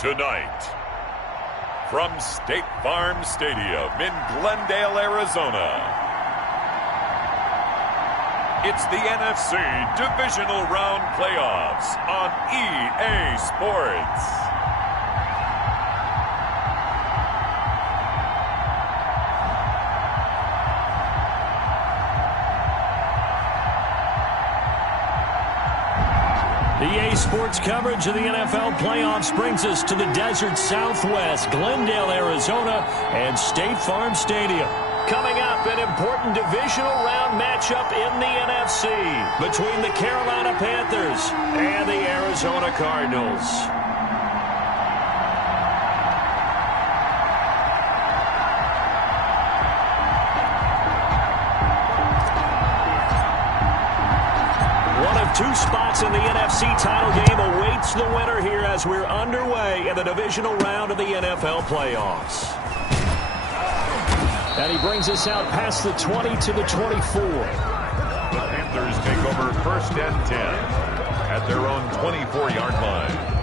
Tonight, from State Farm Stadium in Glendale, Arizona, it's the NFC Divisional Round Playoffs on EA Sports. EA Sports coverage of the NFL playoffs brings us to the desert Southwest, Glendale, Arizona, and State Farm Stadium. Coming up, an important divisional round matchup in the NFC between the Carolina Panthers and the Arizona Cardinals. Two spots in the NFC title game awaits the winner here as we're underway in the divisional round of the NFL playoffs. And he brings us out past the 20 to the 24. The Panthers take over 1st and 10 at their own 24-yard line.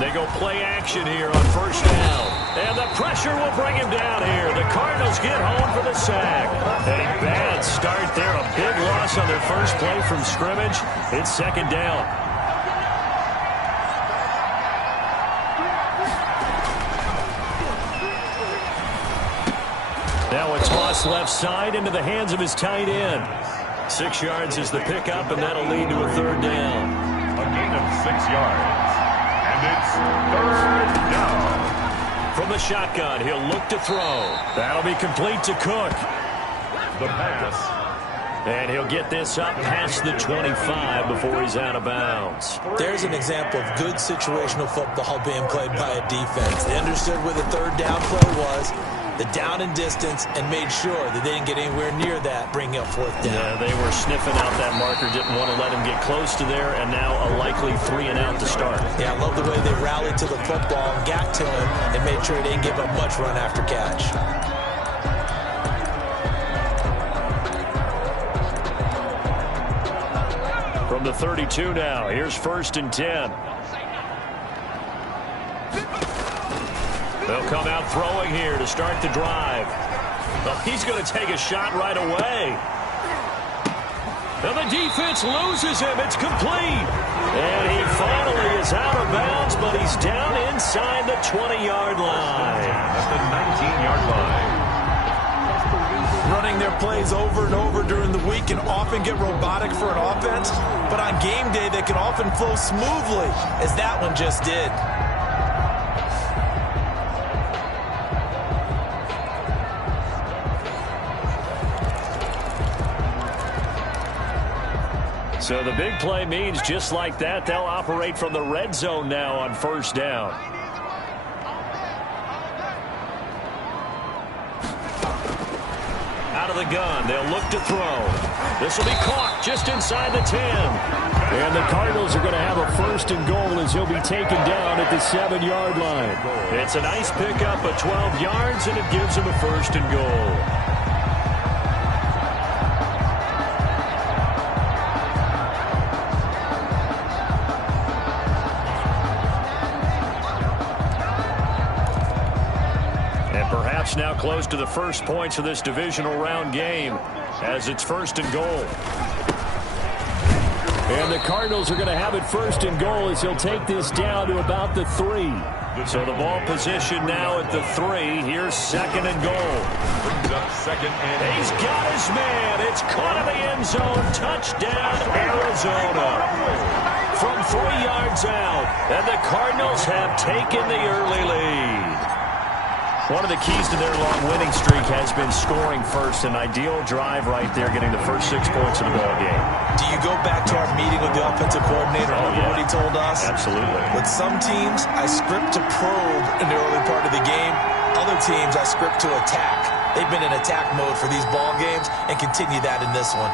They go play action here on 1st down. And the pressure will bring him down here. The Cardinals get home for the sack. A bad start there. A big loss on their first play from scrimmage. It's 2nd down. Now a toss left side into the hands of his tight end. 6 yards is the pickup, and that'll lead to a 3rd down. A gain of 6 yards. It's 3rd down. From the shotgun, he'll look to throw. That'll be complete to Cook. The pass. And he'll get this up past the 25 before he's out of bounds. There's an example of good situational football being played by a defense. They understood where the 3rd down play was, the down and distance, and made sure that they didn't get anywhere near that, bringing up 4th down. Yeah, they were sniffing out that marker, didn't want to let him get close to there, and now a likely 3 and out to start. Yeah, I love the way they rallied to the football and got to him and made sure they didn't give up much run after catch. From the 32 now, here's 1st and 10. They'll come out throwing here to start the drive. Well, he's going to take a shot right away. And the defense loses him. It's complete. And he finally is out of bounds, but he's down inside the 20-yard line. At the 19-yard line. Running their plays over and over during the week can often get robotic for an offense, but on game day they can often flow smoothly, as that one just did. So the big play means just like that, they'll operate from the red zone now on 1st down. Out of the gun, they'll look to throw. This will be caught just inside the 10. And the Cardinals are going to have a 1st and goal as he'll be taken down at the 7-yard line. It's a nice pickup of 12 yards, and it gives him a 1st and goal. Perhaps now close to the first points of this divisional round game as it's 1st and goal. And the Cardinals are going to have it 1st and goal as he'll take this down to about the 3. So the ball position now at the 3. Here's 2nd and goal. Brings up 2nd and he's got his man. It's caught in the end zone. Touchdown, Arizona. From 3 yards out. And the Cardinals have taken the early lead. One of the keys to their long winning streak has been scoring first. An ideal drive right there, getting the first 6 points of the ball game. Do you go back to our meeting with the offensive coordinator? Remember what he told us? Absolutely. With some teams, I script to probe in the early part of the game. Other teams I script to attack. They've been in attack mode for these ball games and continue that in this one.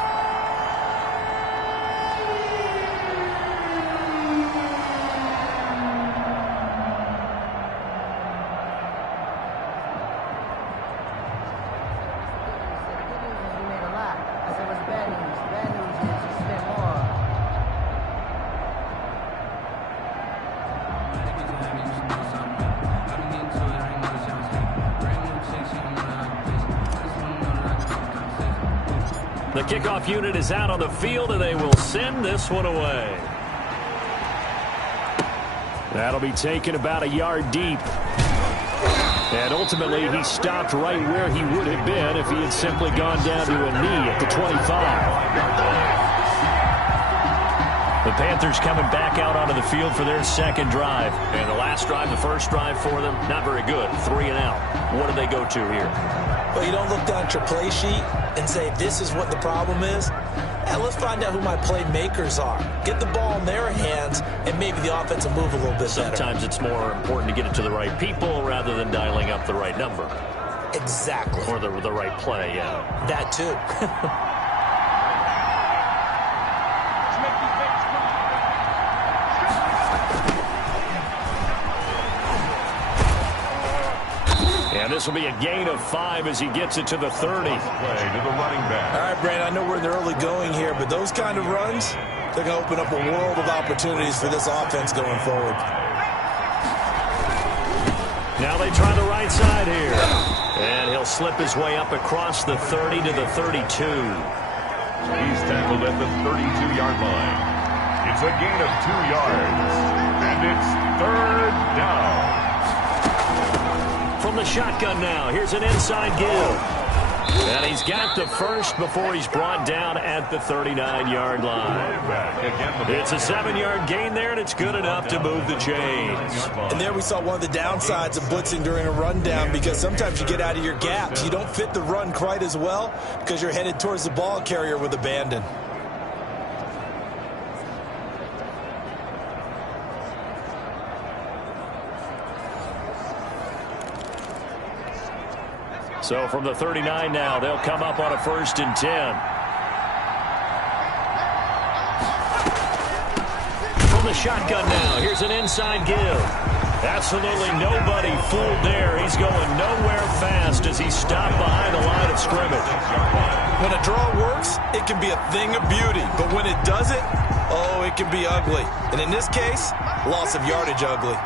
The kickoff unit is out on the field, and they will send this one away. That'll be taken about a yard deep. And ultimately, he stopped right where he would have been if he had simply gone down to a knee at the 25. The Panthers coming back out onto the field for their second drive. And the last drive, the first drive for them, not very good. 3 and out. What do they go to here? Well, you don't look down at your play sheet and say, this is what the problem is. Let's find out who my playmakers are. Get the ball in their hands, and maybe the offense will move a little bit better. Sometimes it's more important to get it to the right people rather than dialing up the right number. Exactly. Or the right play, yeah. That too. And this will be a gain of 5 as he gets it to the 30. Play to the running back. All right, Brandon, I know we're in the early going here, but those kind of runs, they're going to open up a world of opportunities for this offense going forward. Now they try the right side here. And he'll slip his way up across the 30 to the 32. He's tackled at the 32-yard line. It's a gain of 2 yards. And it's 3rd down. From the shotgun now, here's an inside give. And he's got the first before he's brought down at the 39-yard line. It's a 7-yard gain there, and it's good enough to move the chains. And there we saw one of the downsides of blitzing during a rundown, because sometimes you get out of your gaps. You don't fit the run quite as well because you're headed towards the ball carrier with abandon. So from the 39 now, they'll come up on a 1st and 10. From the shotgun now, here's an inside give. Absolutely nobody fooled there. He's going nowhere fast as he's stopped behind the line of scrimmage. When a draw works, it can be a thing of beauty. But when it doesn't, oh, it can be ugly. And in this case, loss of yardage ugly.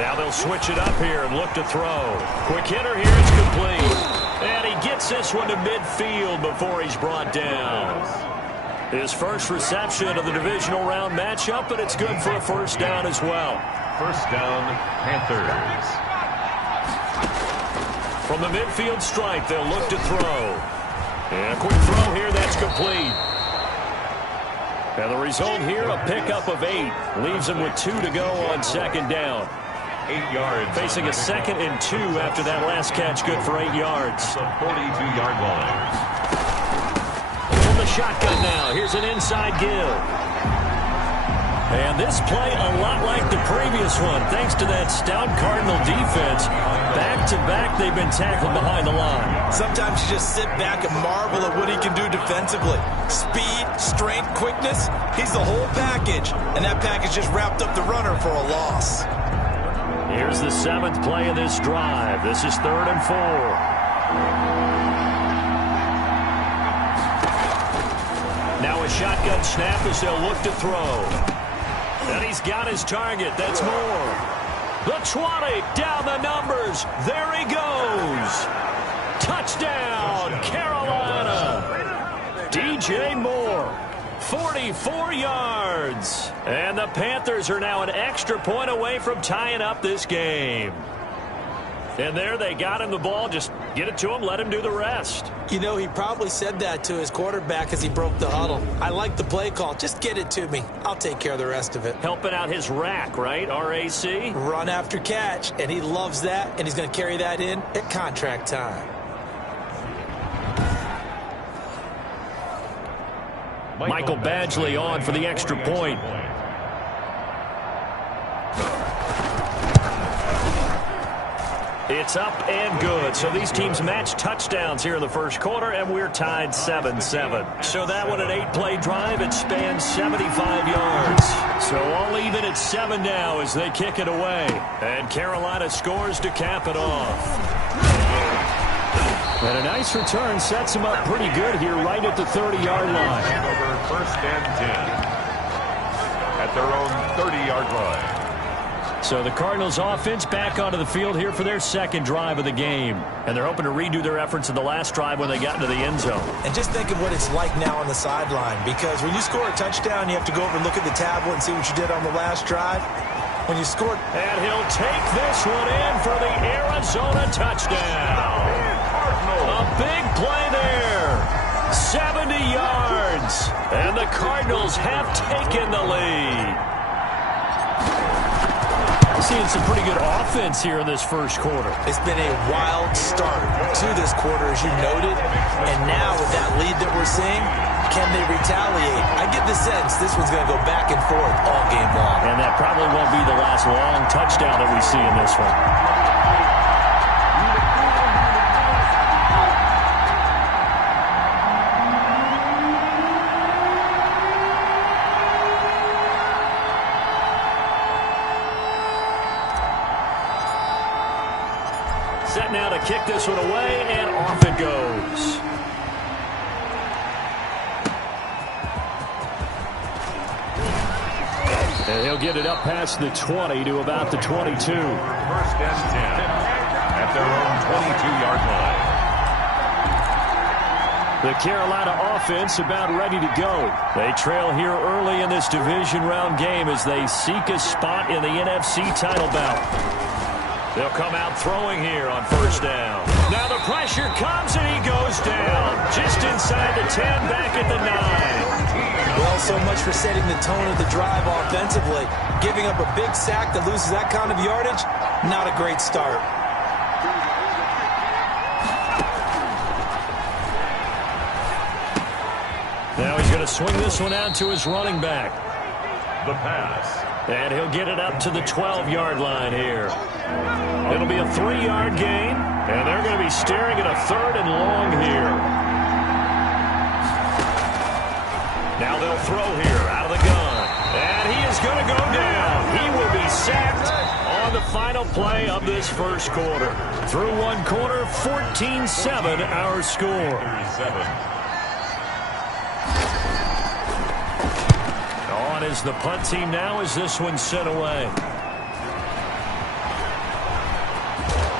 Now they'll switch it up here and look to throw. Quick hitter here, it's complete. And he gets this one to midfield before he's brought down. His first reception of the divisional round matchup, but it's good for a 1st down as well. 1st down, Panthers. From the midfield stripe, they'll look to throw. And a quick throw here, that's complete. And the result here, a pickup of 8. Leaves him with 2 to go on 2nd down. 8 yards. Facing a 2nd and 2 after that last catch, good for 8 yards. The 42-yard line. From the shotgun now, here's an inside give. And this play a lot like the previous one, thanks to that stout Cardinal defense. Back-to-back, they've been tackled behind the line. Sometimes you just sit back and marvel at what he can do defensively. Speed, strength, quickness, he's the whole package. And that package just wrapped up the runner for a loss. Here's the 7th play of this drive. This is 3rd and 4. Now a shotgun snap as they'll look to throw. And he's got his target. That's Moore. The 20, down the numbers. There he goes. Touchdown, Carolina. DJ Moore. 44 yards. And the Panthers are now an extra point away from tying up this game. And there they got him the ball. Just get it to him, let him do the rest. You know, he probably said that to his quarterback as he broke the huddle. I like the play call. Just get it to me. I'll take care of the rest of it. Helping out his rack, right? RAC? Run after catch. And he loves that. And he's going to carry that in at contract time. Michael Badgley on for the extra point. It's up and good. So these teams match touchdowns here in the first quarter, and we're tied 7-7. So that one, an 8-play drive. It spans 75 yards. So all even at 7 now as they kick it away. And Carolina scores to cap it off. And a nice return sets them up pretty good here right at the 30-yard line. Over 1st and 10 at their own 30-yard line. So the Cardinals offense back onto the field here for their second drive of the game. And they're hoping to redo their efforts in the last drive when they got into the end zone. And just think of what it's like now on the sideline, because when you score a touchdown, you have to go over and look at the tablet and see what you did on the last drive. When you scored... And he'll take this one in for the Arizona touchdown. A big play there. 70 yards. And the Cardinals have taken the lead. Seeing some pretty good offense here in this first quarter. It's been a wild start to this quarter, as you noted. And now with that lead that we're seeing, can they retaliate? I get the sense this one's going to go back and forth all game long. And that probably won't be the last long touchdown that we see in this one. Set now to kick this one away, and off it goes. And he'll get it up past the 20 to about the 22. 1st and 10 at their own 22-yard line. The Carolina offense about ready to go. They trail here early in this division round game as they seek a spot in the NFC title bout. They'll come out throwing here on 1st down. Now the pressure comes and he goes down. Just inside the 10, back at the 9. Well, so much for setting the tone of the drive offensively. Giving up a big sack that loses that kind of yardage, not a great start. Now he's going to swing this one out to his running back. The pass. And he'll get it up to the 12-yard line here. It'll be a 3-yard gain, and they're going to be staring at a 3rd and long here. Now they'll throw here out of the gun. And he is going to go down. He will be sacked on the final play of this first quarter. Through one quarter, 14-7 our score. On is the punt team now as this one's sent away.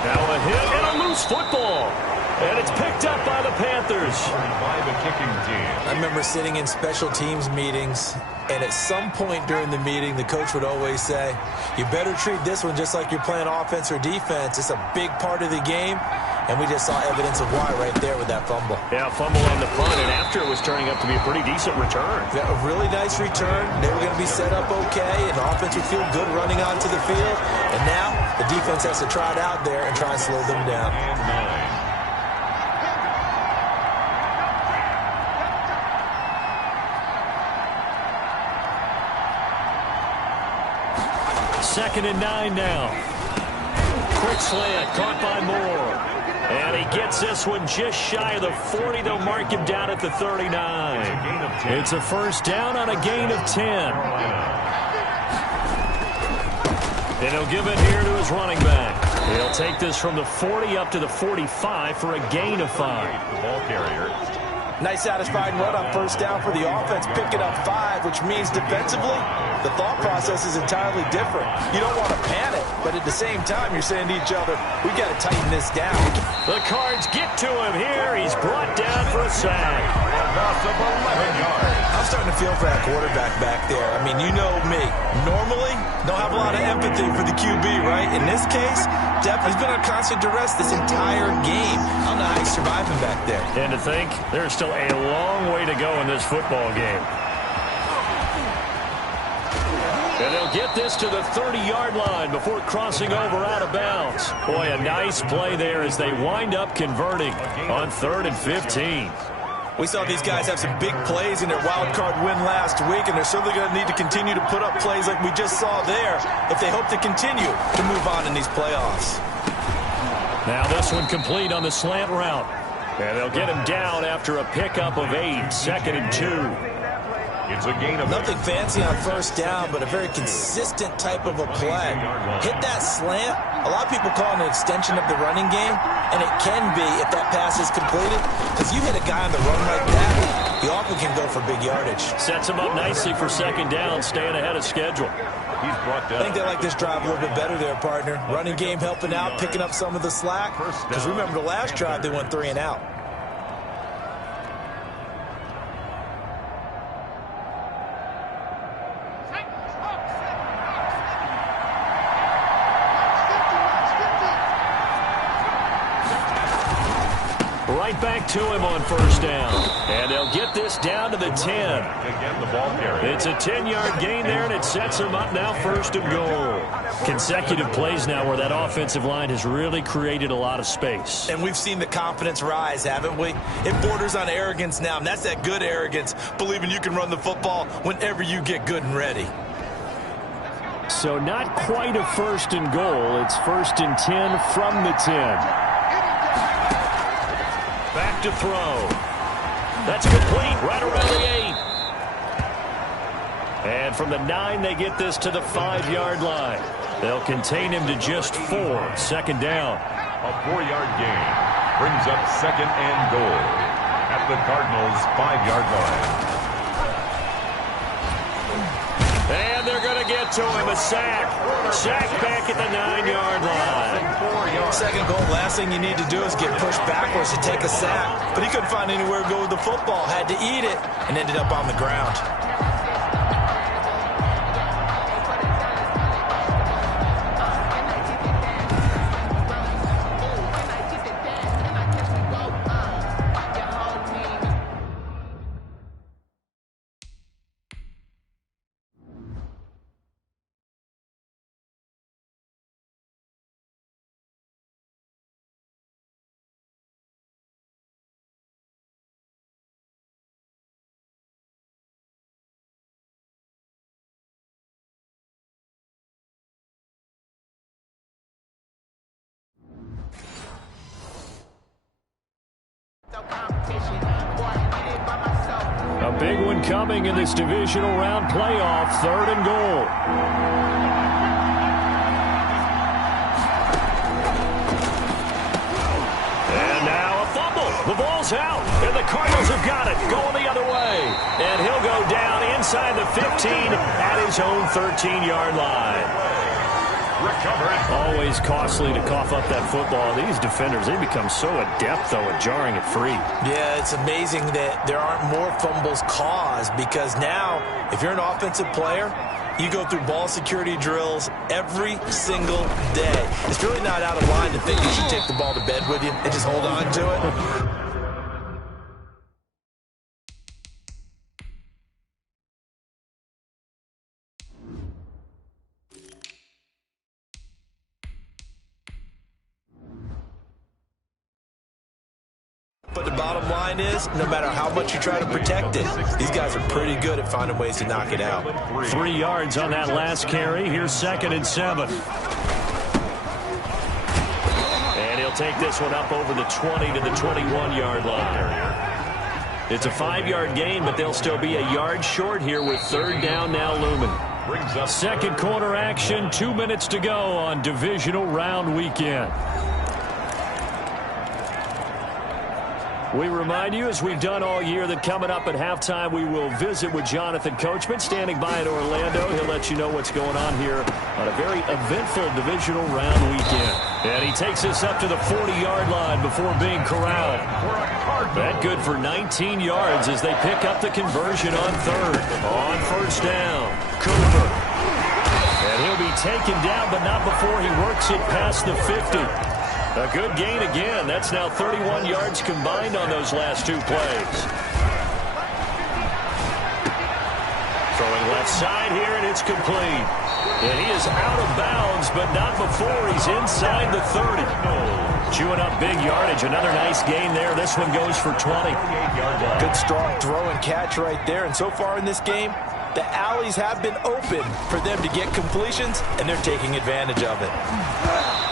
Now a hit and a loose football. And it's picked up by the Panthers. By the kicking team. I remember sitting in special teams meetings, and at some point during the meeting, the coach would always say, you better treat this one just like you're playing offense or defense. It's a big part of the game. And we just saw evidence of why right there with that fumble. Yeah, fumble on the punt, and after it was turning up to be a pretty decent return. Yeah, a really nice return. They were going to be set up okay, and the offense would feel good running onto the field. And now the defense has to try it out there and try and slow them down. And 9. 2nd and 9 now. Quick slant, caught by Moore. And he gets this one just shy of the 40. They'll mark him down at the 39. It's a 1st down on a gain of 10. And he'll give it here to his running back. He'll take this from the 40 up to the 45 for a gain of 5. The ball carrier. Nice satisfying run on 1st down for the offense, picking up 5, which means defensively, the thought process is entirely different. You don't want to panic, but at the same time, you're saying to each other, we've got to tighten this down. The Cards get to him here. He's brought down for a sack. A loss of 11 yards. I'm starting to feel for that quarterback back there. I mean, you know me. Normally, don't have a lot of empathy for the QB, right? In this case, definitely been on constant duress this entire game. I don't know how he's surviving back there. And to think, there's still a long way to go in this football game. And they'll get this to the 30-yard line before crossing over out of bounds. Boy, a nice play there as they wind up converting on 3rd and 15. We saw these guys have some big plays in their wild card win last week, and they're certainly going to need to continue to put up plays like we just saw there if they hope to continue to move on in these playoffs. Now this one complete on the slant route. And they'll get him down after a pickup of 8, 2nd and 2. It's a gain of nothing fancy on first down, but a very consistent type of a play. Hit that slant. A lot of people call it an extension of the running game, and it can be if that pass is completed. Because you hit a guy on the run like that, he often can go for big yardage. Sets him up nicely for 2nd down, staying ahead of schedule. He's brought down. I think they like this drive a little bit better there, partner. Running game helping out, picking up some of the slack. Because remember the last drive, they went 3 and out. Right back to him on first down. And they'll get this down to the 10. Again, the ball carrier. It's a 10-yard gain there, and it sets them up now 1st and goal. Consecutive plays now where that offensive line has really created a lot of space. And we've seen the confidence rise, haven't we? It borders on arrogance now, and that's that good arrogance, believing you can run the football whenever you get good and ready. So not quite a 1st and goal. It's 1st and 10 from the 10. Back to throw. That's complete right around the 8. And from the 9, they get this to the 5-yard line. They'll contain him to just 4. 2nd down. A 4-yard gain brings up 2nd and goal at the Cardinals' 5-yard line. And they're going to get to him. A sack. Sack back at the 9-yard line. 2nd goal, last thing you need to do is get pushed backwards to take a sack. But he couldn't find anywhere to go with the football. Had to eat it and ended up on the ground. A big one coming in this divisional round playoff, 3rd and goal. And now a fumble. The ball's out, and the Cardinals have got it, going the other way. And he'll go down inside the 15 at his own 13-yard line. Recovered. Always costly to cough up that football. These defenders, they become so adept, though, at jarring it free. Yeah, it's amazing that there aren't more fumbles caused because now, if you're an offensive player, you go through ball security drills every single day. It's really not out of line to think you should take the ball to bed with you and just hold on to it. But the bottom line is, no matter how much you try to protect it, these guys are pretty good at finding ways to knock it out. 3 yards on that last carry. Here's 2nd and 7. And he'll take this one up over the 20 to the 21-yard line. It's a 5-yard gain, but they'll still be a yard short here with 3rd down now looming. 2nd quarter action, 2 minutes to go on divisional round weekend. We remind you, as we've done all year, that coming up at halftime, we will visit with Jonathan Coachman, standing by in Orlando. He'll let you know what's going on here on a very eventful divisional round weekend. And he takes us up to the 40-yard line before being corralled. That good for 19 yards as they pick up the conversion on 3rd. On 1st down, Cooper. And he'll be taken down, but not before he works it past the 50. A good gain again. That's now 31 yards combined on those last 2 plays. Throwing left side here, and it's complete. And he is out of bounds, but not before he's inside the 30. Chewing up big yardage. Another nice gain there. This one goes for 20. Good strong throw and catch right there. And so far in this game, The alleys have been open for them to get completions, and they're taking advantage of it.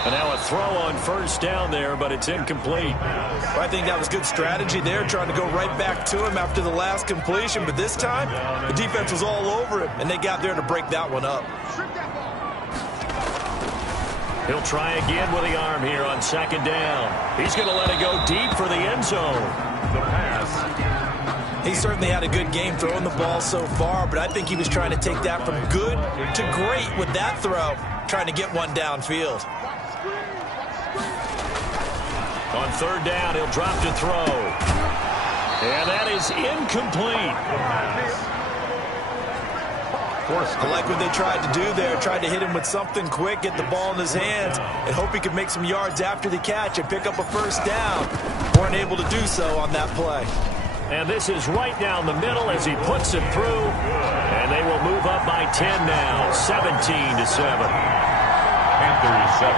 And now a throw on first down there, but it's incomplete. Well, I think that was good strategy there, trying to go right back to him after the last completion. But this time, the defense was all over him, and they got there to break that one up. He'll try again with the arm here on second down. He's going to let it go deep for the end zone. The pass. He certainly had a good game throwing the ball so far, but I think he was trying to take that from good to great with that throw, trying to get one downfield. On third down, he'll drop to throw. And that is incomplete. I like what they tried to do there, tried to hit him with something quick, get the ball in his hands, and hope he could make some yards after the catch and pick up a first down. Weren't able to do so on that play. And this is right down the middle as he puts it through. And they will move up by 10 now, 17-7. Panthers 7.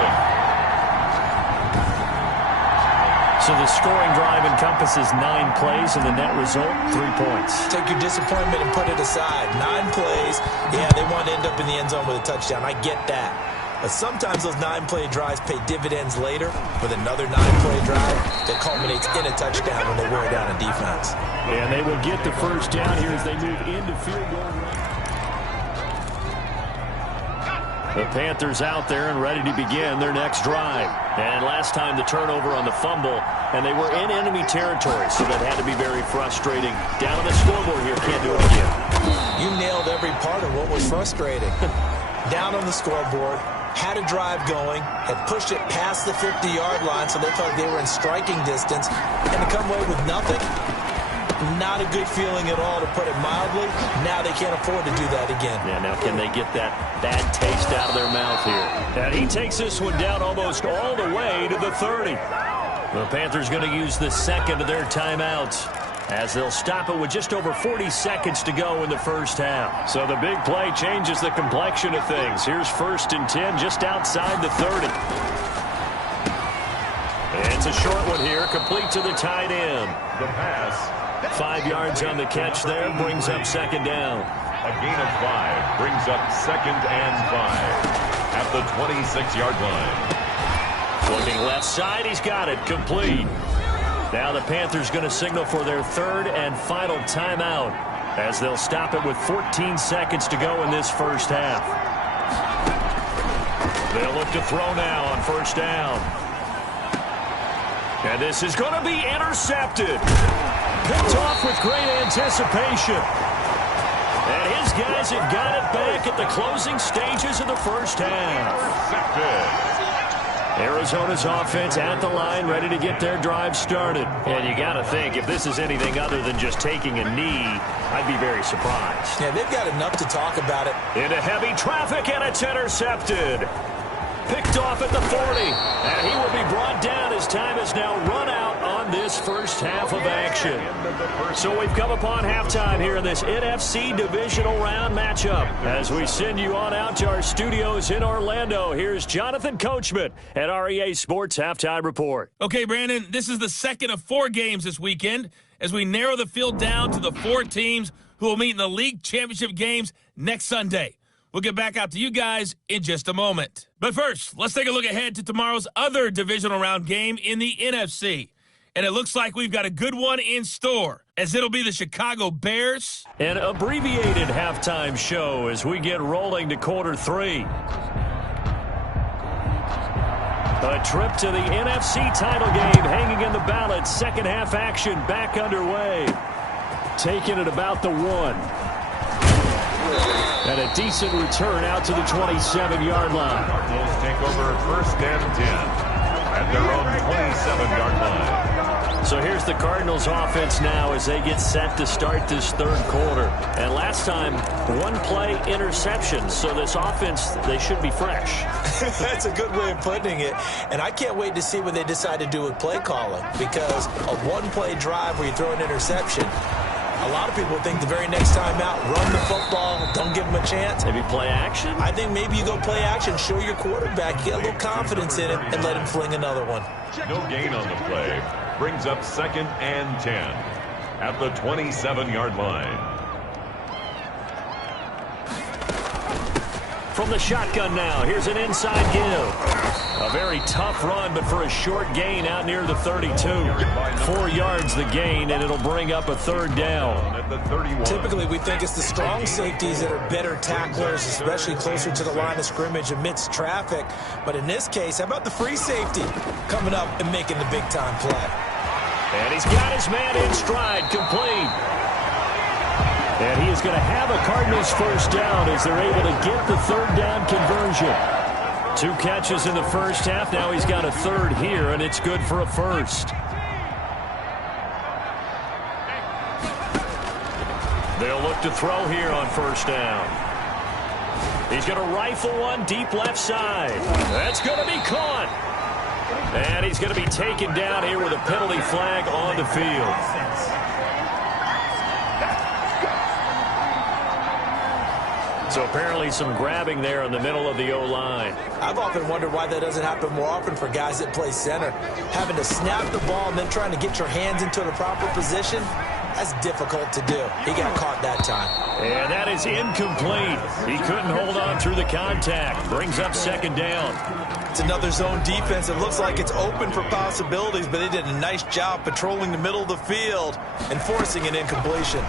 So the scoring drive encompasses 9 plays, and the net result, 3 points. Take your disappointment and put it aside. 9 plays. Yeah, they want to end up in the end zone with a touchdown. I get that. But sometimes those 9-play drives pay dividends later with another 9-play drive that culminates in a touchdown when they wear down a defense. And they will get the first down here as they move into field goal range. The Panthers out there and ready to begin their next drive. And last time the turnover on the fumble, and they were in enemy territory, so that had to be very frustrating. Down on the scoreboard here, can't do it again. You nailed every part of what was frustrating. Down on the scoreboard, had a drive going, had pushed it past the 50-yard line, so they felt like they were in striking distance, and to come away with nothing, not a good feeling at all, to put it mildly. Now they can't afford to do that again. Yeah, now can they get that bad taste out of their mouth here? And he takes this one down almost all the way to the 30. The Panthers going to use the second of their timeouts, as they'll stop it with just over 40 seconds to go in the first half. So the big play changes the complexion of things. Here's 1st and 10 just outside the 30. It's a short one here, complete to the tight end. The pass. 5 yards on the catch there, brings up second down. A gain of 5 brings up 2nd and 5 at the 26-yard line. Looking left side, he's got it, complete. Now the Panthers going to signal for their 3rd and final timeout, as they'll stop it with 14 seconds to go in this first half. They'll look to throw now on first down. And this is going to be intercepted. Picked off with great anticipation. And his guys have got it back at the closing stages of the first half. Intercepted. Arizona's offense at the line, ready to get their drive started. And you got to think, if this is anything other than just taking a knee, I'd be very surprised. Yeah, they've got enough to talk about it. Into heavy traffic, and it's intercepted. Picked off at the 40. And he will be brought down as time has now run out on this first half of action. So we've come upon halftime here in this NFC divisional round matchup. As we send you on out to our studios in Orlando, here's Jonathan Coachman at REA Sports Halftime Report. Okay, Brandon, this is the second of 4 games this weekend as we narrow the field down to the 4 teams who will meet in the league championship games next Sunday. We'll get back out to you guys in just a moment. But first, let's take a look ahead to tomorrow's other divisional round game in the NFC. And it looks like we've got a good one in store, as it'll be the Chicago Bears. An abbreviated halftime show as we get rolling to quarter 3. A trip to the NFC title game hanging in the balance. Second half action back underway. Taking it about the 1. And a decent return out to the 27-yard line. Cardinals take over 1st and 10 at their own 27-yard line. So here's the Cardinals offense now as they get set to start this 3rd quarter. And last time, 1-play interception. So this offense, they should be fresh. That's a good way of putting it. And I can't wait to see what they decide to do with play calling, because a 1-play drive where you throw an interception, a lot of people think the very next time out, run the football, don't give them a chance. Maybe play action? I think maybe you go play action, show your quarterback, get a little confidence in him, and let him fling another one. No gain on the play. Brings up 2nd and 10 at the 27-yard line. from the shotgun now. Here's an inside give. A very tough run, but for a short gain out near the 32. 4 yards the gain, and it'll bring up a third down. Typically, we think it's the strong safeties that are better tacklers, especially closer to the line of scrimmage amidst traffic. But in this case, how about the free safety coming up and making the big-time play? And he's got his man in stride, complete. And he is going to have a Cardinals first down as they're able to get the third down conversion. 2 catches in the first half. Now he's got a third here, and it's good for a first. They'll look to throw here on first down. He's going to rifle one deep left side. That's going to be caught. And he's going to be taken down here with a penalty flag on the field. So apparently some grabbing there in the middle of the O-line. I've often wondered why that doesn't happen more often for guys that play center. Having to snap the ball and then trying to get your hands into the proper position, that's difficult to do. He got caught that time. And that is incomplete. He couldn't hold on through the contact. Brings up second down. It's another zone defense. It looks like it's open for possibilities, but they did a nice job patrolling the middle of the field and forcing an incompletion.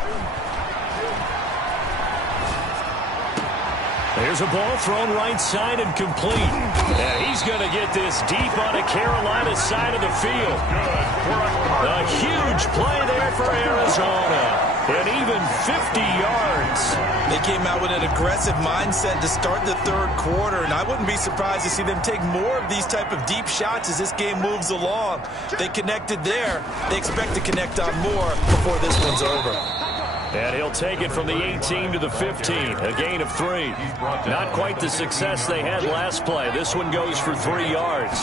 There's a ball thrown right side and complete. And he's going to get this deep on the Carolina side of the field. A huge play there for Arizona. And even 50 yards. They came out with an aggressive mindset to start the third quarter, and I wouldn't be surprised to see them take more of these type of deep shots as this game moves along. They connected there. They expect to connect on more before this one's over. And he'll take it from the 18 to the 15, a gain of 3. Not quite the success they had last play. This one goes for 3 yards.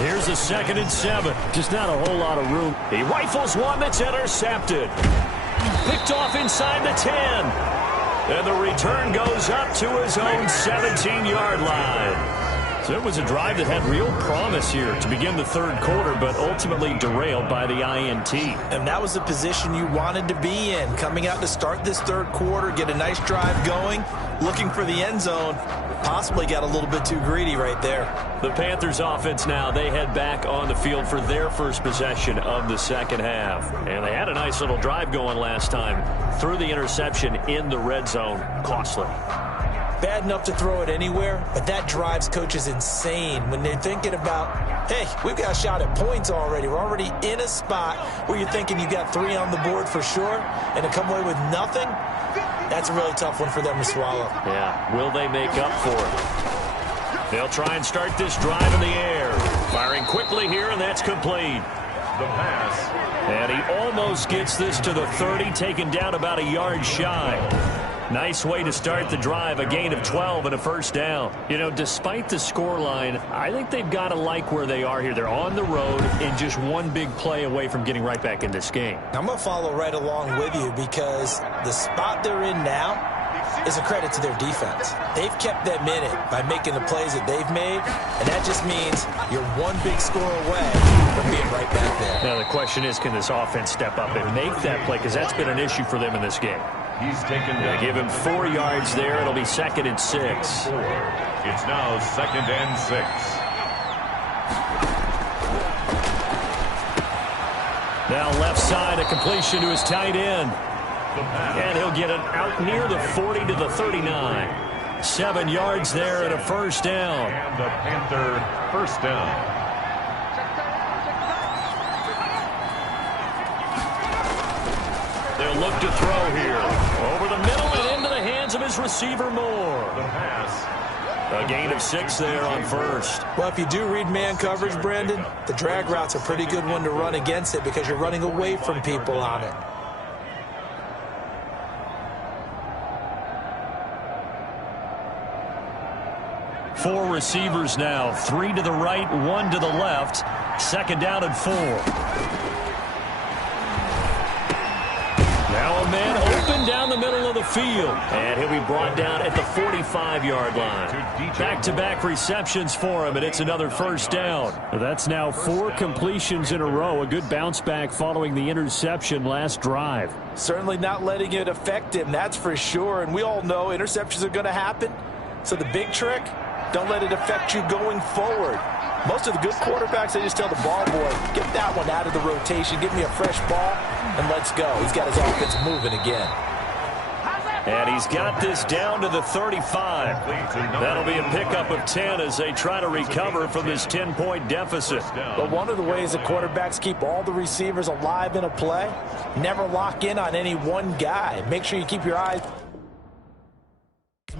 Here's a 2nd and 7. Just not a whole lot of room. He rifles one that's intercepted. Picked off inside the 10. And the return goes up to his own 17-yard line. So it was a drive that had real promise here to begin the third quarter, but ultimately derailed by the INT. And that was the position you wanted to be in, coming out to start this third quarter, get a nice drive going, looking for the end zone. Possibly got a little bit too greedy right there. The Panthers offense now, they head back on the field for their first possession of the second half. And they had a nice little drive going last time. Threw the interception in the red zone. Costly. Bad enough to throw it anywhere, but that drives coaches insane when they're thinking about, hey, we've got a shot at points already. We're already in a spot where you're thinking you got 3 on the board for sure, and to come away with nothing, that's a really tough one for them to swallow. Yeah, will they make up for it? They'll try and start this drive in the air. Firing quickly here, and that's complete. The pass. And he almost gets this to the 30, taken down about a yard shy. Nice way to start the drive, a gain of 12 and a first down. You know, despite the scoreline, I think they've got to like where they are here. They're on the road and just one big play away from getting right back in this game. I'm going to follow right along with you because the spot they're in now is a credit to their defense. They've kept them in it by making the plays that they've made, and that just means you're one big score away from being right back there. Now, the question is, can this offense step up and make that play? Because that's been an issue for them in this game. He's taken They give him 4 yards there. It'll be 2nd and 6. It's now 2nd and 6. Now left side, a completion to his tight end. And he'll get it out near the 40 to the 39. 7 yards there and a first down. And the Panther first down. They'll look to throw here. Over the middle and into the hands of his receiver Moore. The pass. A gain of 6 there on first. Well, if you do read man coverage, Brandon, the drag route's a pretty good one to run against it because you're running away from people on it. Four receivers now. 3 to the right, 1 to the left. 2nd down and 4. Now a man open down the middle of the field. And he'll be brought down at the 45-yard line. Back-to-back receptions for him, and it's another first down. That's now 4 completions in a row. A good bounce back following the interception last drive. Certainly not letting it affect him, that's for sure. And we all know interceptions are going to happen. So the big trick, don't let it affect you going forward. Most of the good quarterbacks, they just tell the ball boy, get that one out of the rotation, give me a fresh ball, and let's go. He's got his offense moving again. And he's got this down to the 35. That'll be a pickup of 10 as they try to recover from this 10-point deficit. But one of the ways that quarterbacks keep all the receivers alive in a play, never lock in on any one guy. Make sure you keep your eyes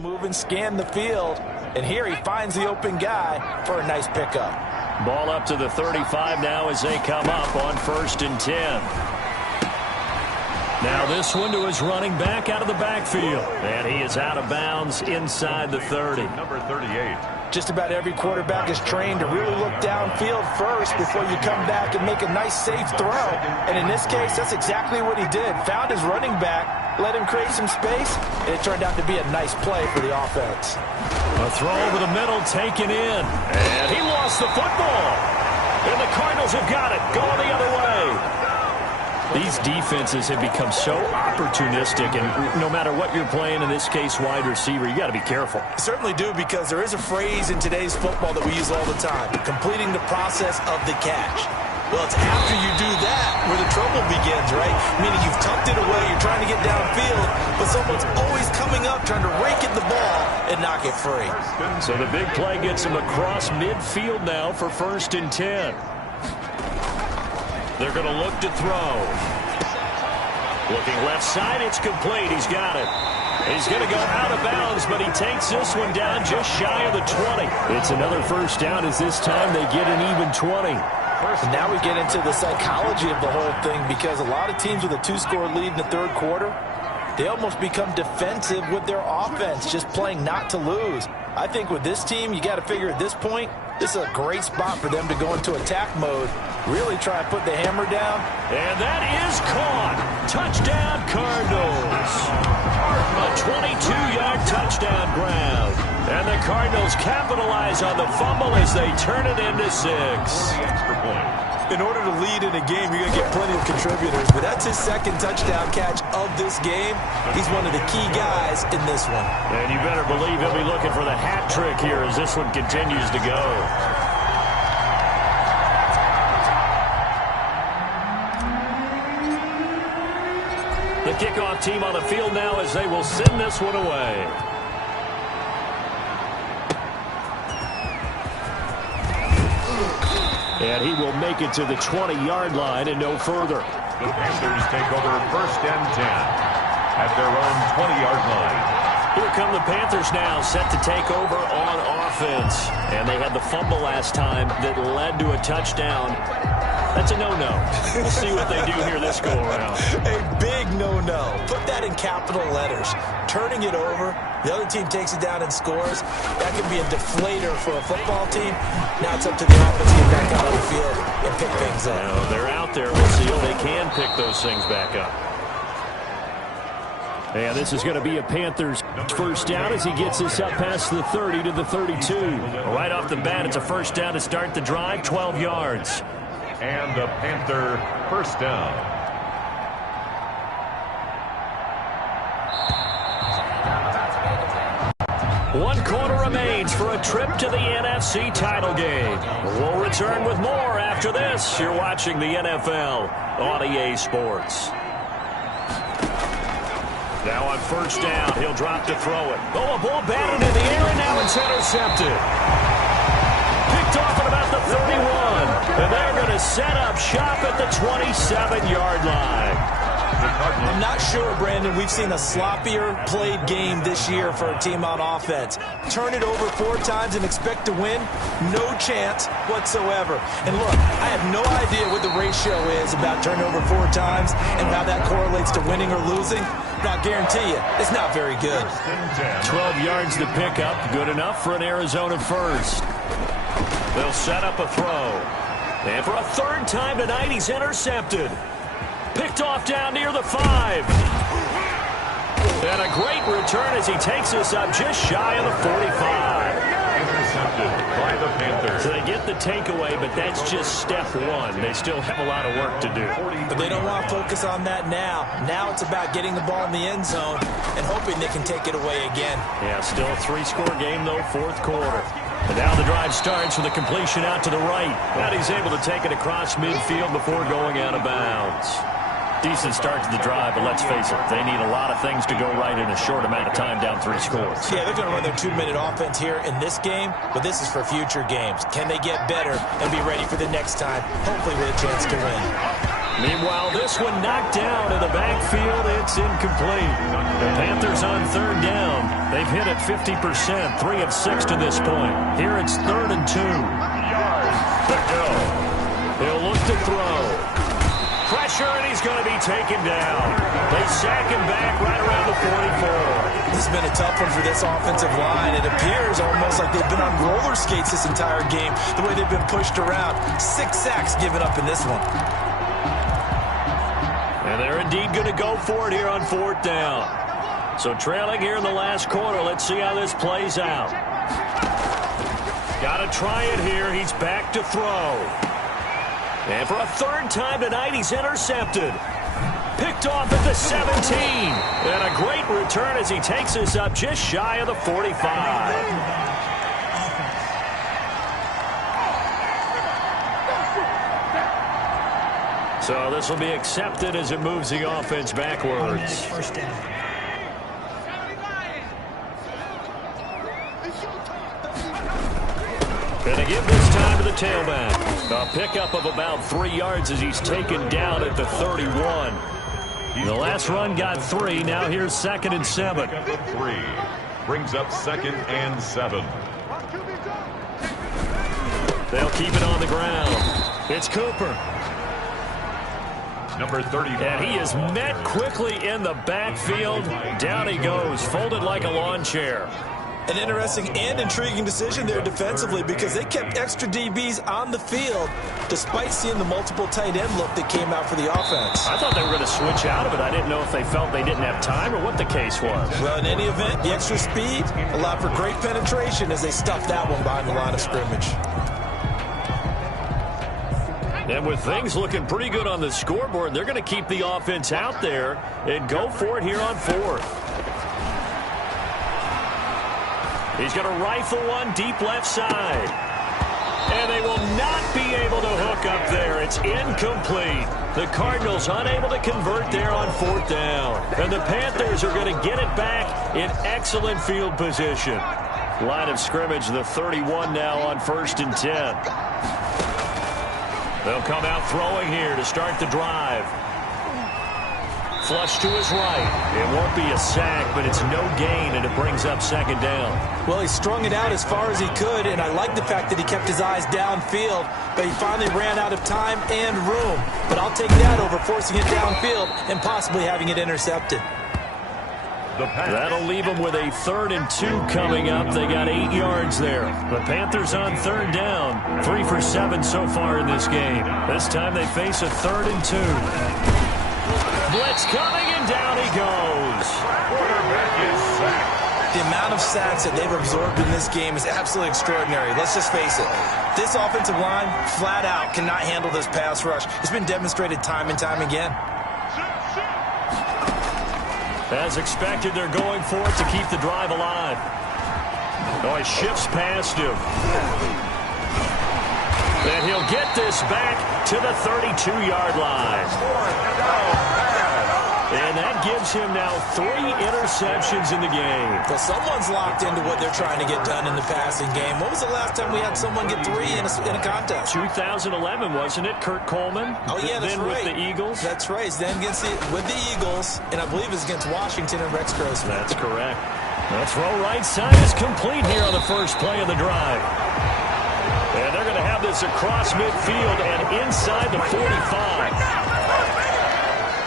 moving, scan the field, and here he finds the open guy for a nice pickup. Ball up to the 35 now as they come up on 1st and 10. Now this one to his running back out of the backfield. And he is out of bounds inside the 30. Number 38. Just about every quarterback is trained to really look downfield first before you come back and make a nice, safe throw. And in this case, that's exactly what he did. Found his running back, let him create some space, and it turned out to be a nice play for the offense. A throw over the middle taken in. And he lost the football. And the Cardinals have got it. Going the other way. These defenses have become so opportunistic, and no matter what you're playing, in this case wide receiver, you got to be careful. Certainly do, because there is a phrase in today's football that we use all the time, completing the process of the catch. Well, it's after you do that where the trouble begins, right? Meaning you've tucked it away, you're trying to get downfield, but someone's always coming up trying to rake at the ball and knock it free. So the big play gets him across midfield now for 1st and 10. They're going to look to throw. Looking left side, it's complete. He's got it. He's going to go out of bounds, but he takes this one down just shy of the 20. It's another 1st down as this time they get an even 20. And now we get into the psychology of the whole thing, because a lot of teams with a 2-score lead in the 3rd quarter, they almost become defensive with their offense, just playing not to lose. I think with this team, you got to figure at this point, this is a great spot for them to go into attack mode, really try and put the hammer down. And that is caught. Touchdown, Cardinals. A 22-yard touchdown grab. And the Cardinals capitalize on the fumble as they turn it into 6. Extra point. In order to lead in a game, you're going to get plenty of contributors, but that's his 2nd touchdown catch of this game. He's one of the key guys in this one. And you better believe he'll be looking for the hat trick here as this one continues to go. The kickoff team on the field now as they will send this one away. And he will make it to the 20-yard line and no further. The Panthers take over 1st and 10 at their own 20-yard line. Here come the Panthers now, set to take over on offense. And they had the fumble last time that led to a touchdown. That's a no-no. We'll see what they do here this go-around. A big no-no. Put that in capital letters. Turning it over, the other team takes it down and scores. That can be a deflator for a football team. Now it's up to the offense to get back out on the field and pick things up. Now, they're out there. We'll see if they can pick those things back up. And this is going to be a Panthers 1st down as he gets this up past the 30 to the 32. Right off the bat, it's a 1st down to start the drive, 12 yards. And the Panther 1st down. One quarter remains for a trip to the NFC title game. We'll return with more after this. You're watching the NFL on EA Sports. Now on 1st down, he'll drop to throw it. Oh, a ball batted in the air, and now it's intercepted. Picked off at about the 31. And they're going to set up shop at the 27-yard line. I'm not sure, Brandon, we've seen a sloppier played game this year for a team on offense. Turn it over 4 times and expect to win? No chance whatsoever. And look, I have no idea what the ratio is about turning over 4 times and how that correlates to winning or losing. But I'll guarantee you, it's not very good. 12 yards to pick up. Good enough for an Arizona 1st. They'll set up a throw. And for a 3rd time tonight, he's intercepted. Picked off down near the 5. And a great return as he takes us up just shy of the 45. intercepted by the Panthers. So they get the takeaway, but that's just step one. They still have a lot of work to do. But they don't want to focus on that now. Now it's about getting the ball in the end zone and hoping they can take it away again. Yeah, still a 3-score game, though, fourth quarter. And now the drive starts with a completion out to the right. And he's able to take it across midfield before going out of bounds. Decent start to the drive, but let's face it, they need a lot of things to go right in a short amount of time, down 3 scores. Yeah, they're going to run their 2-minute offense here in this game, but this is for future games. Can they get better and be ready for the next time, hopefully with a chance to win? Meanwhile, this one knocked down in the backfield. It's incomplete. The Panthers on third down. They've hit it 50%, 3 of 6 to this point. Here it's 3rd and 2. Yards to go. He'll look to throw. Pressure, and he's going to be taken down. They sack him back right around the 44. This has been a tough one for this offensive line. It appears almost like they've been on roller skates this entire game, the way they've been pushed around. 6 sacks given up in this one. And they're indeed going to go for it here on 4th down. So trailing here in the last quarter. Let's see how this plays out. Got to try it here. He's back to throw. And for a 3rd time tonight, he's intercepted. Picked off at the 17. And a great return as he takes us up just shy of the 45. So this will be accepted as it moves the offense backwards. First down. Going to give this time to the tailback. A pickup of about 3 yards as he's taken down at the 31. The last run got 3. Now here's 2nd and 7. 3 brings up 2nd and 7. They'll keep it on the ground. It's Cooper. Number 35. And he is met quickly in the backfield. Down he goes, folded like a lawn chair. An interesting and intriguing decision there defensively because they kept extra DBs on the field despite seeing the multiple tight end look that came out for the offense. I thought they were going to switch out of it. I didn't know if they felt they didn't have time or what the case was. Well, in any event, the extra speed allowed for great penetration as they stuffed that one behind the line of scrimmage. And with things looking pretty good on the scoreboard, they're going to keep the offense out there and go for it here on 4th. He's going to rifle one deep left side. And they will not be able to hook up there. It's incomplete. The Cardinals unable to convert there on 4th down. And the Panthers are going to get it back in excellent field position. Line of scrimmage, the 31 now on 1st and 10. They'll come out throwing here to start the drive. Flush to his right. It won't be a sack, but it's no gain, and it brings up 2nd down. Well, he strung it out as far as he could, and I like the fact that he kept his eyes downfield, but he finally ran out of time and room. But I'll take that over forcing it downfield and possibly having it intercepted. That'll leave them with a 3rd and 2 coming up. They got 8 yards there. The Panthers on 3rd down. 3 for 7 so far in this game. This time they face a 3rd and 2. Blitz coming, and down he goes. Quarterback is sacked. The amount of sacks that they've absorbed in this game is absolutely extraordinary. Let's just face it. This offensive line, flat out, cannot handle this pass rush. It's been demonstrated time and time again. As expected, they're going for it to keep the drive alive. Oh, he shifts past him. And he'll get this back to the 32-yard line. And that gives him now 3 interceptions in the game. Well, someone's locked into what they're trying to get done in the passing game. When was the last time we had someone get 3 in a contest? 2011, wasn't it? Kurt Coleman? Oh, yeah, that's then right. With the Eagles? That's right. Then with the Eagles, and I believe it's against Washington and Rex Grossman. That's correct. The throw right side is complete here on the first play of the drive. And they're going to have this across midfield and inside the 45.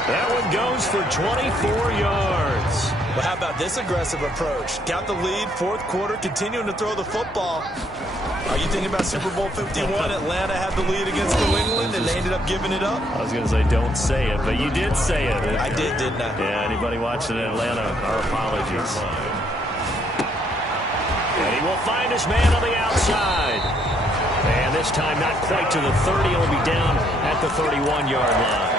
That one goes for 24 yards. Well, how about this aggressive approach? Got the lead, 4th quarter, continuing to throw the football. Are you thinking about Super Bowl 51? Atlanta had the lead against New England, and they ended up giving it up? I was going to say don't say it, but you did say it. I did, didn't I? Yeah, anybody watching in Atlanta, our apologies. And he will find his man on the outside. And this time not quite to the 30. He'll be down at the 31-yard line.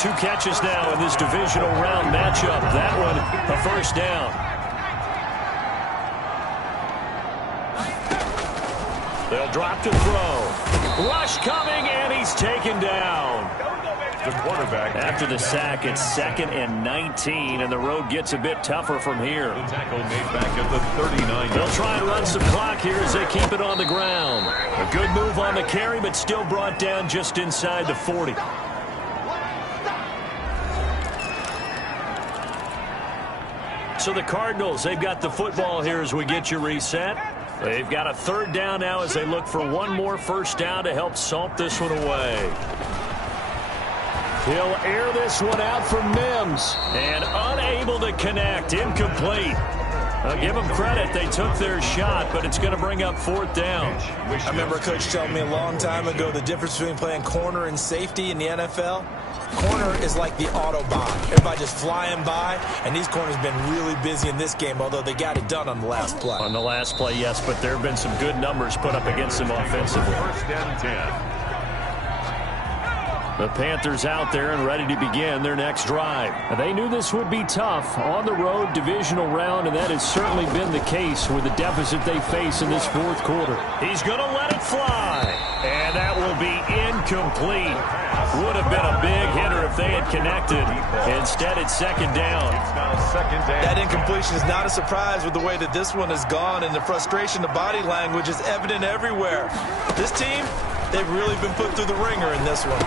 2 catches now in this divisional round matchup. That one a first down. They'll drop to throw. Rush coming, and he's taken down. The quarterback. After the sack, it's 2nd and 19, and the road gets a bit tougher from here. The tackle made back at the 39. They'll try and run some clock here as they keep it on the ground. A good move on the carry, but still brought down just inside the 40. So the Cardinals, they've got the football here as we get you reset. They've got a 3rd down now as they look for one more first down to help salt this one away. He'll air this one out for Mims. And unable to connect. Incomplete. I'll give them credit. They took their shot, but it's going to bring up 4th down. I remember a coach telling me a long time ago the difference between playing corner and safety in the NFL. Corner is like the Autobahn. Everybody just flying by, and these corners have been really busy in this game, although they got it done on the last play. On the last play, yes, but there have been some good numbers put up against them offensively. 1st and 10. The Panthers out there and ready to begin their next drive. They knew this would be tough on the road divisional round, and that has certainly been the case with the deficit they face in this 4th quarter. He's going to let it fly, and that will be incomplete. Would have been a big hitter if they had connected. Instead, it's 2nd down. It's now 2nd down. That incompletion is not a surprise with the way that this one has gone, and the frustration, the body language is evident everywhere. This team, they've really been put through the ringer in this one.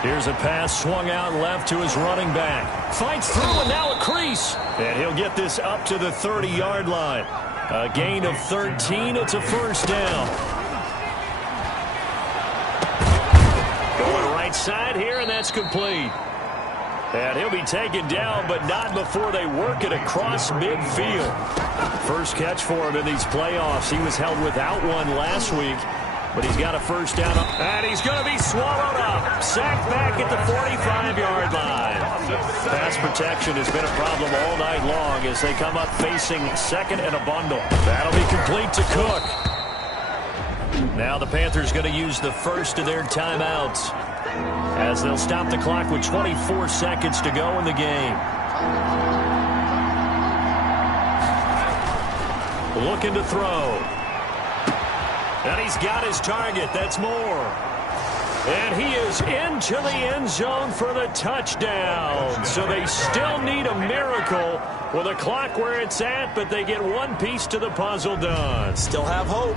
Here's a pass swung out left to his running back. Fights through, and now a crease. And he'll get this up to the 30-yard line. A gain of 13. It's a first down. Going right side here, and that's complete. And he'll be taken down, but not before they work it across midfield. First catch for him in these playoffs. He was held without one last week. But he's got a first down, and he's going to be swallowed up. Sacked back at the 45-yard line. Pass protection has been a problem all night long as they come up facing 2nd and a bundle. That'll be complete to Cook. Now the Panthers going to use the first of their timeouts as they'll stop the clock with 24 seconds to go in the game. Looking to throw. And he's got his target. That's more. And he is into the end zone for the touchdown. So they still need a miracle with a clock where it's at, but they get one piece to the puzzle done. Still have hope.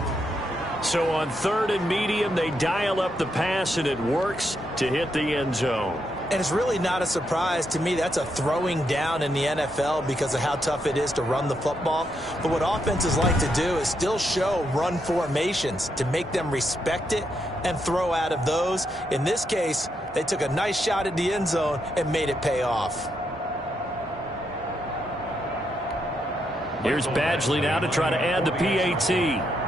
So on 3rd and medium, they dial up the pass, and it works to hit the end zone. And it's really not a surprise to me. That's a throwing down in the NFL because of how tough it is to run the football. But what offenses like to do is still show run formations to make them respect it and throw out of those. In this case, they took a nice shot at the end zone and made it pay off. Here's Badgley now to try to add the PAT.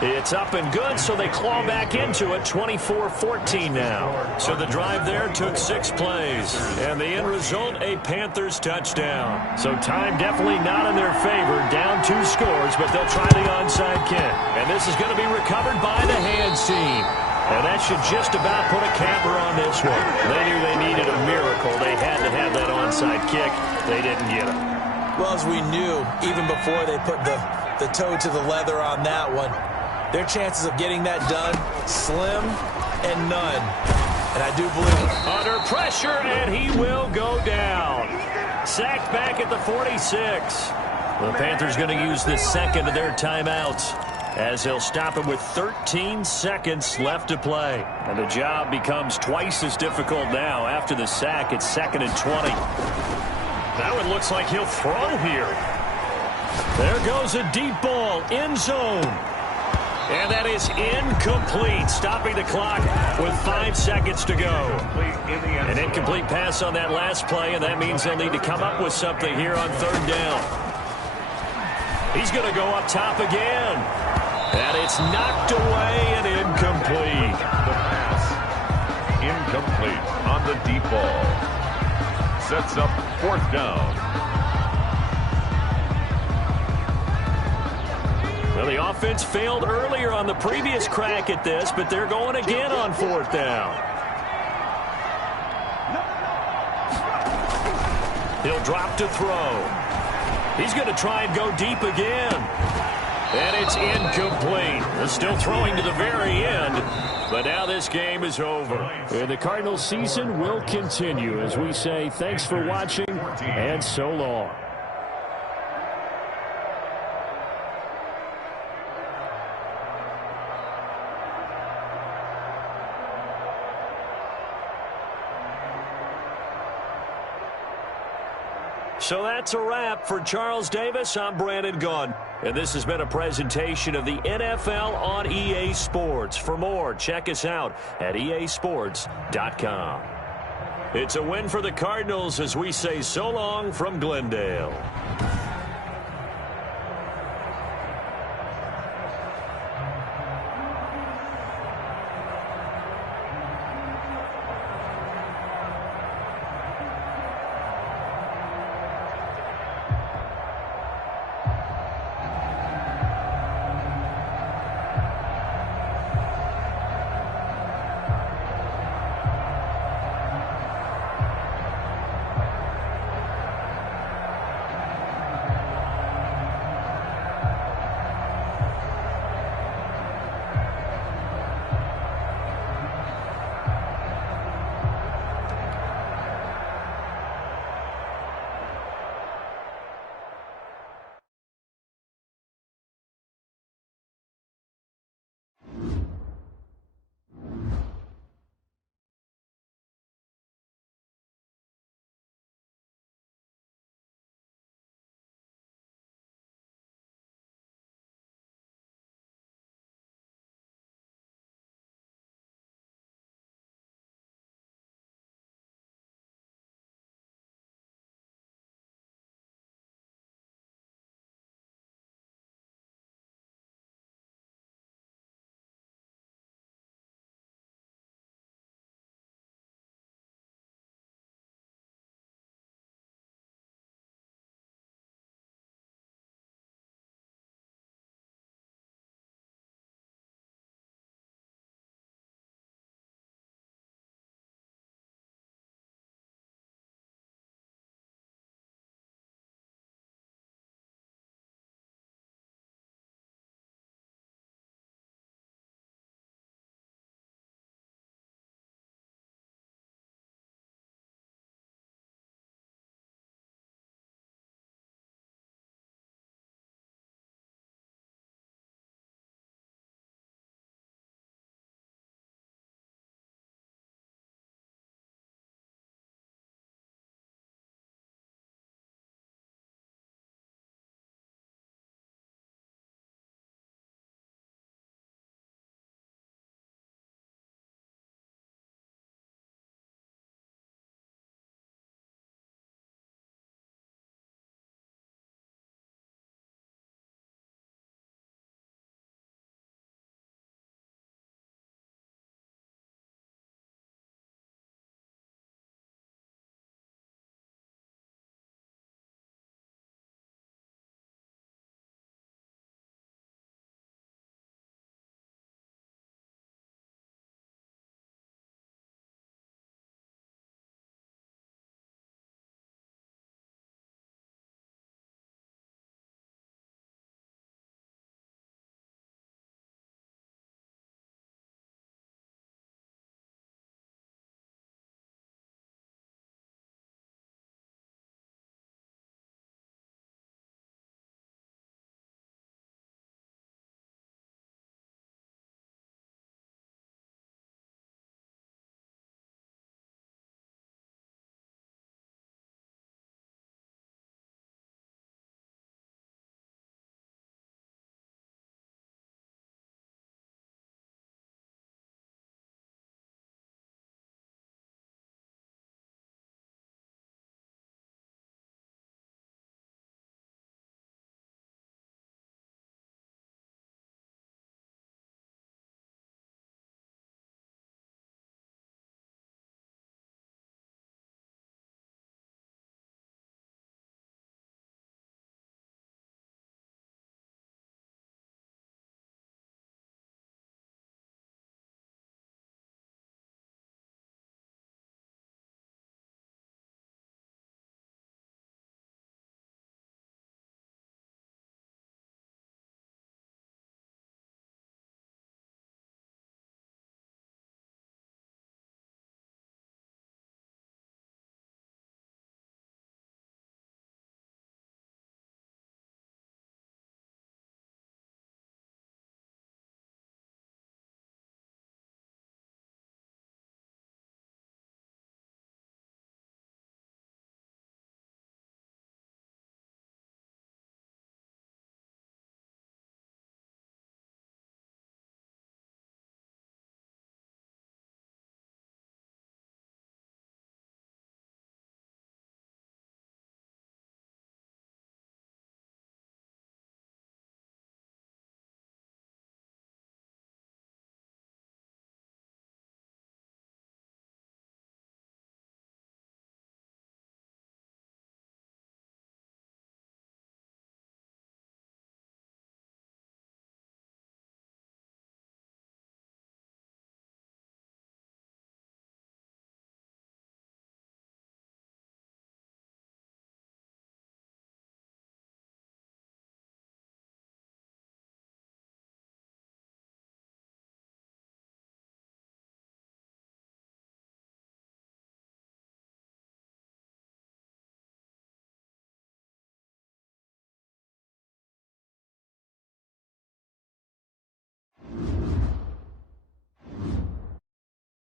It's up and good, so they claw back into it, 24-14 now. So the drive there took 6 plays, and the end result, a Panthers touchdown. So time definitely not in their favor, down 2 scores, but they'll try the onside kick. And this is going to be recovered by the hands team. And that should just about put a capper on this one. They knew they needed a miracle. They had to have that onside kick. They didn't get it. Well, as we knew, even before they put the toe to the leather on that one, their chances of getting that done, slim and none. And I do believe it. Under pressure, and he will go down. Sacked back at the 46. The Panthers going to use the 2nd of their timeouts as they'll stop it with 13 seconds left to play. And the job becomes twice as difficult now. After the sack, it's 2nd and 20. Now it looks like he'll throw here. There goes a deep ball, end zone. And that is incomplete, stopping the clock with 5 seconds to go. An incomplete pass on that last play, and that means they'll need to come up with something here on 3rd down. He's going to go up top again. And it's knocked away and incomplete. The pass incomplete on the deep ball. sets up 4th down. Well, the offense failed earlier on the previous crack at this, but they're going again on 4th down. He'll drop to throw. He's going to try and go deep again. And it's incomplete. They're still throwing to the very end, but now this game is over. And the Cardinals season will continue as we say thanks for watching and so long. So that's a wrap for Charles Davis. I'm Brandon Gunn. And this has been a presentation of the NFL on EA Sports. For more, check us out at easports.com. It's a win for the Cardinals as we say so long from Glendale.